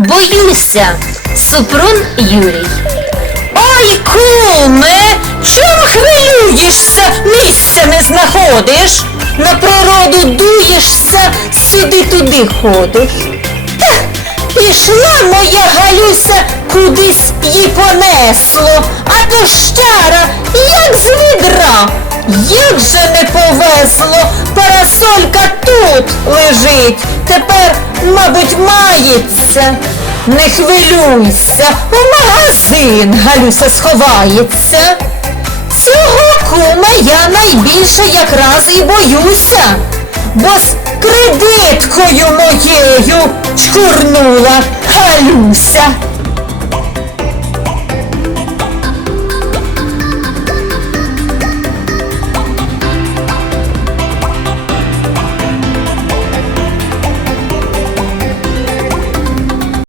Боюся. Супрун Юрій. Ой, куме, чому хвилюєшся, місця не знаходиш? На природу дуєшся, сюди-туди ходиш. Та, пішла моя Галюся, кудись їй понесло, а то щара, як з відра. Як же не повезло, парасолька тут лежить, тепер, мабуть, мається. Не хвилюйся, у магазин Галюся сховається. Цього кума я найбільше якраз і боюся, бо з кредиткою моєю чкурнула Галюся.